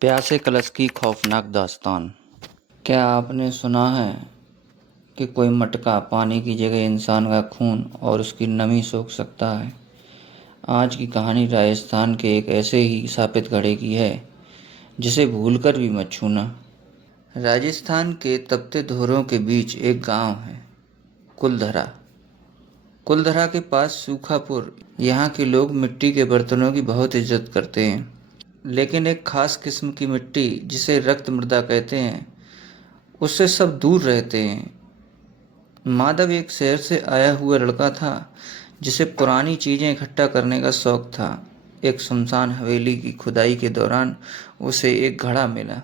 प्यासे कलश की खौफनाक दास्तान। क्या आपने सुना है कि कोई मटका पानी की जगह इंसान का खून और उसकी नमी सोख सकता है? आज की कहानी राजस्थान के एक ऐसे ही शापित घड़े की है जिसे भूलकर भी मत छूना। राजस्थान के तपते धोरों के बीच एक गांव है, कुलधरा। कुलधरा के पास सूखापुर। यहाँ के लोग मिट्टी के बर्तनों की बहुत इज्जत करते हैं, लेकिन एक खास किस्म की मिट्टी जिसे रक्त मृदा कहते हैं, उससे सब दूर रहते हैं। माधव एक शहर से आया हुआ लड़का था जिसे पुरानी चीज़ें इकट्ठा करने का शौक था। एक सुनसान हवेली की खुदाई के दौरान उसे एक घड़ा मिला।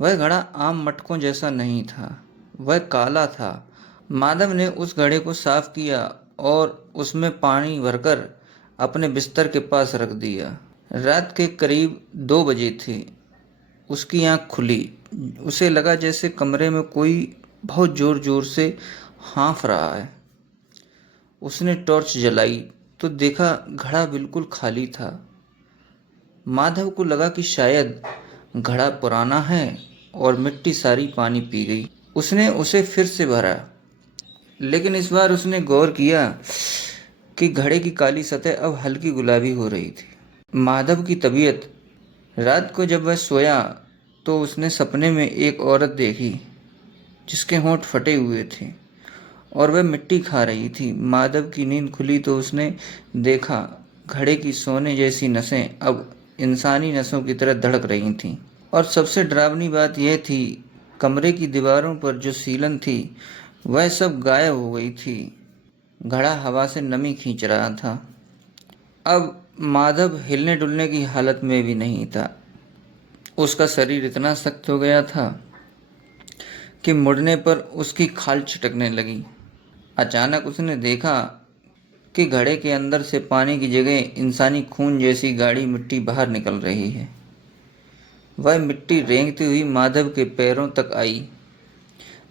वह घड़ा आम मटकों जैसा नहीं था, वह काला था। माधव ने उस घड़े को साफ किया और उसमें पानी भरकर अपने बिस्तर के पास रख दिया। रात के करीब 2 बजे थे। उसकी आंख खुली। उसे लगा जैसे कमरे में कोई बहुत जोर जोर से हाँफ रहा है। उसने टॉर्च जलाई तो देखा घड़ा बिल्कुल खाली था। माधव को लगा कि शायद घड़ा पुराना है और मिट्टी सारी पानी पी गई। उसने उसे फिर से भरा, लेकिन इस बार उसने गौर किया कि घड़े की काली सतह अब हल्की गुलाबी हो रही थी। माधव की तबीयत। रात को जब वह सोया तो उसने सपने में एक औरत देखी जिसके होंठ फटे हुए थे और वह मिट्टी खा रही थी। माधव की नींद खुली तो उसने देखा घड़े की सोने जैसी नसें अब इंसानी नसों की तरह धड़क रही थीं। और सबसे डरावनी बात यह थी, कमरे की दीवारों पर जो सीलन थी वह सब गायब हो गई थी। घड़ा हवा से नमी खींच रहा था। अब माधव हिलने डुलने की हालत में भी नहीं था। उसका शरीर इतना सख्त हो गया था कि मुड़ने पर उसकी खाल छिटकने लगी। अचानक उसने देखा कि घड़े के अंदर से पानी की जगह इंसानी खून जैसी गाढ़ी मिट्टी बाहर निकल रही है। वह मिट्टी रेंगती हुई माधव के पैरों तक आई।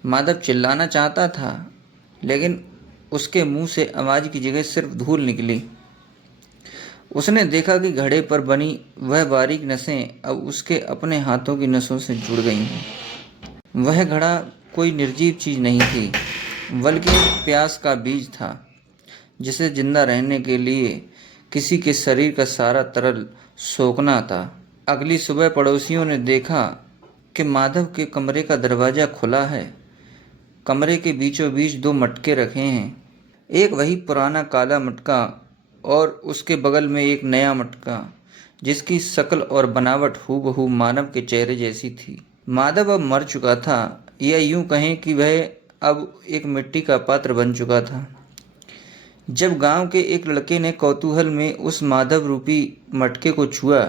माधव चिल्लाना चाहता था, लेकिन उसके मुंह से आवाज़ की जगह सिर्फ धूल निकली। उसने देखा कि घड़े पर बनी वह बारीक नसें अब उसके अपने हाथों की नसों से जुड़ गई हैं। वह घड़ा कोई निर्जीव चीज़ नहीं थी, बल्कि एक प्यास का बीज था जिसे जिंदा रहने के लिए किसी के शरीर का सारा तरल सोखना था। अगली सुबह पड़ोसियों ने देखा कि माधव के कमरे का दरवाज़ा खुला है। कमरे के बीचों बीच 2 मटके रखे हैं, एक वही पुराना काला मटका और उसके बगल में एक नया मटका जिसकी शक्ल और बनावट हूबहू मानव के चेहरे जैसी थी। माधव अब मर चुका था, या यूं कहें कि वह अब एक मिट्टी का पात्र बन चुका था। जब गांव के एक लड़के ने कौतूहल में उस माधव रूपी मटके को छुआ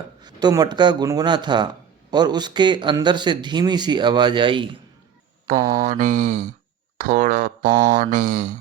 तो मटका गुनगुना था और उसके अंदर से धीमी सी आवाज़ आई, पानी, थोड़ा पानी।